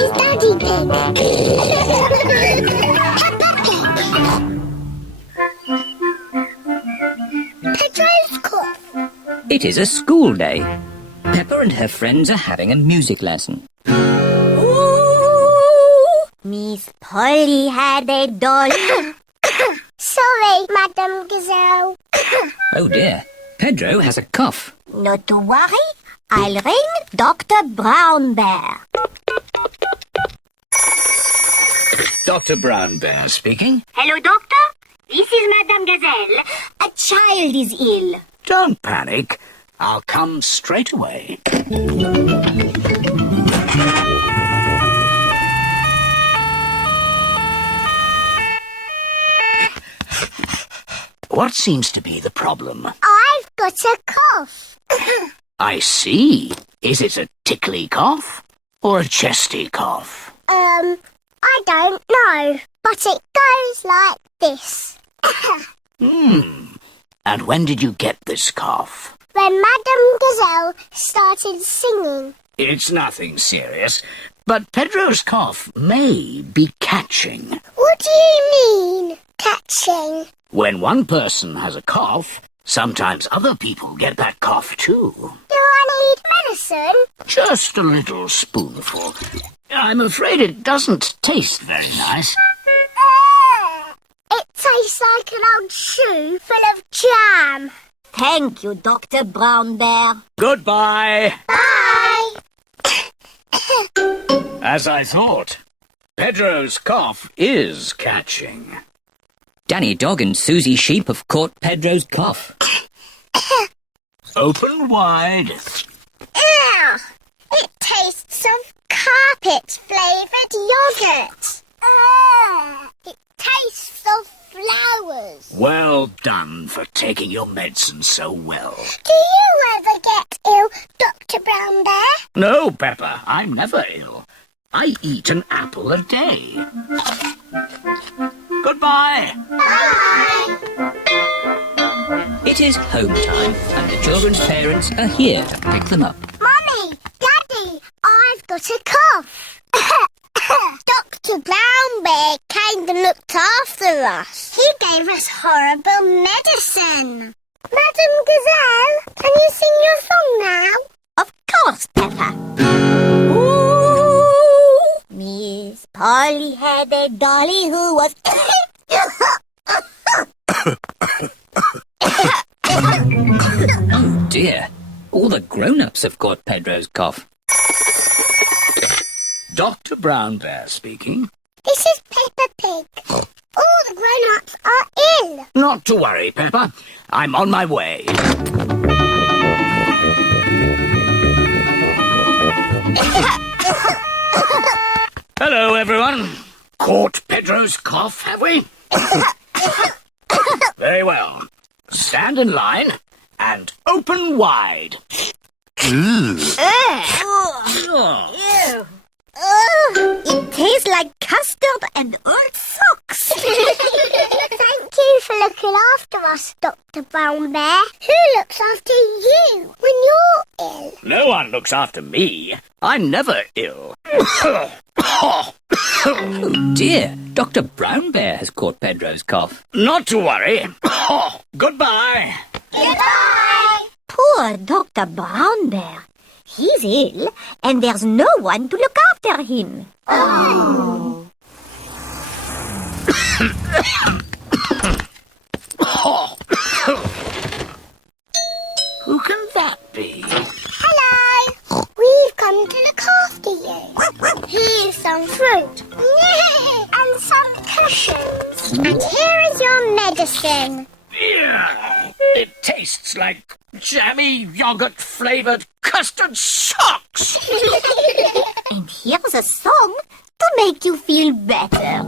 is Daddy Pig. Pedro's cough. It is a school day. Peppa and her friends are having a music lesson. Ooh, Miss Polly had a doll. Sorry, Madame Gazelle. Oh dear, Pedro has a cough. Not to worry, I'll ring Dr. Brown Bear. Dr. Brown Bear speaking. Hello, Doctor. This is Madame Gazelle. A child is ill. Don't panic. I'll come straight away. What seems to be the problem? I've got a cough. I see. Is it a tickly cough or a chesty cough? I don't know, but it goes like this. And when did you get this cough? When Madame Gazelle started singing. It's nothing serious, but Pedro's cough may be catching. What do you mean, catching? When one person has a cough, sometimes other people get that cough too. Do I need medicine? Just a little spoonful. I'm afraid it doesn't taste very nice. It tastes like an old shoe full of jam. Thank you, Dr. Brown Bear. Goodbye. Bye. As I thought, Pedro's cough is catching. Danny Dog and Susie Sheep have caught Pedro's cough. Open wide. Ew! It tastes of carpet-flavoured yoghurt. It tastes of flowers. Well done for taking your medicine so well. Do you ever get ill, Dr. Brown Bear? No, Peppa, I'm never ill. I eat an apple a day. Goodbye. Bye. It is home time, and the children's parents are here to pick them up. Mummy, Daddy, I've got a cough. Dr. Brown Bear came and looked after us. He gave us horrible medicine. Madame Gazelle, can you sing your song now? Of course, Peppa. Ooh, Miss Polly had a dolly who was... Oh dear, all the grown-ups have caught Pedro's cough. Dr. Brown Bear speaking. This is Peppa Pig. All the grown-ups are ill. Not to worry, Peppa. I'm on my way. Hello, everyone. Caught Pedro's cough, have we? Very well. Stand in line and open wide. It tastes like custard and old socks. Thank you for looking after us, Dr. Brown Bear. Who looks after you when you're ill? No one looks after me. I'm never ill. Oh dear, Dr. Brown Bear has caught Pedro's cough. Not to worry. Goodbye. Goodbye. Poor Dr. Brown Bear. He's ill, and there's no one to look after him. Who can that be? Hello. We've come to look after you. Here's some fruit. And some cushions. And here is your medicine. It tastes like jammy yogurt-flavoured custard socks. And here's a song to make you feel better.